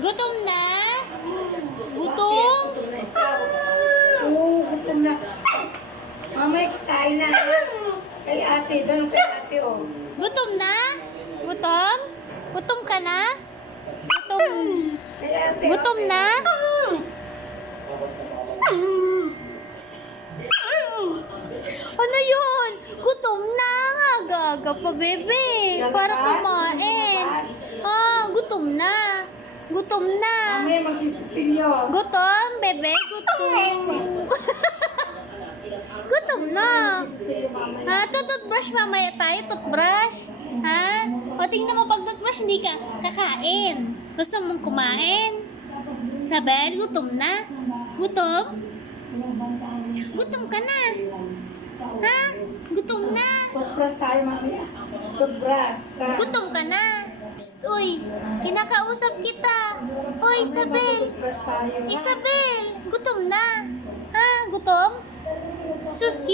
Gutom na? Gutom? Oo, gutom na. Mamaya kakain na. Kay ate, doon kay ate, oh. Gutom na? Gutom? Gutom ka na? Gutom? Kay ate, Gutom okay. na? Ano yun? Gutom na nga. Gaga pa, bebe. Para kumain. Gutom na. Gutom na. Mamaya magsisipilyo. Gutom, bebe. Gutom. Gutom na. Tututbrush mamaya tayo. Toothbrush. Ha? O tingnan mo, pag toothbrush, hindi ka kakain. Gusto mong kumain? Sabi, gutom na. Gutom? Gutom ka na. Ha? Gutom na. Toothbrush tayo mamaya. Toothbrush. Gutom ka na. Psst, uy, kinakausap kita. Uy, Isabel. Toothbrush tayo. Isabel, gutom na. Ha? Gutom? Sus,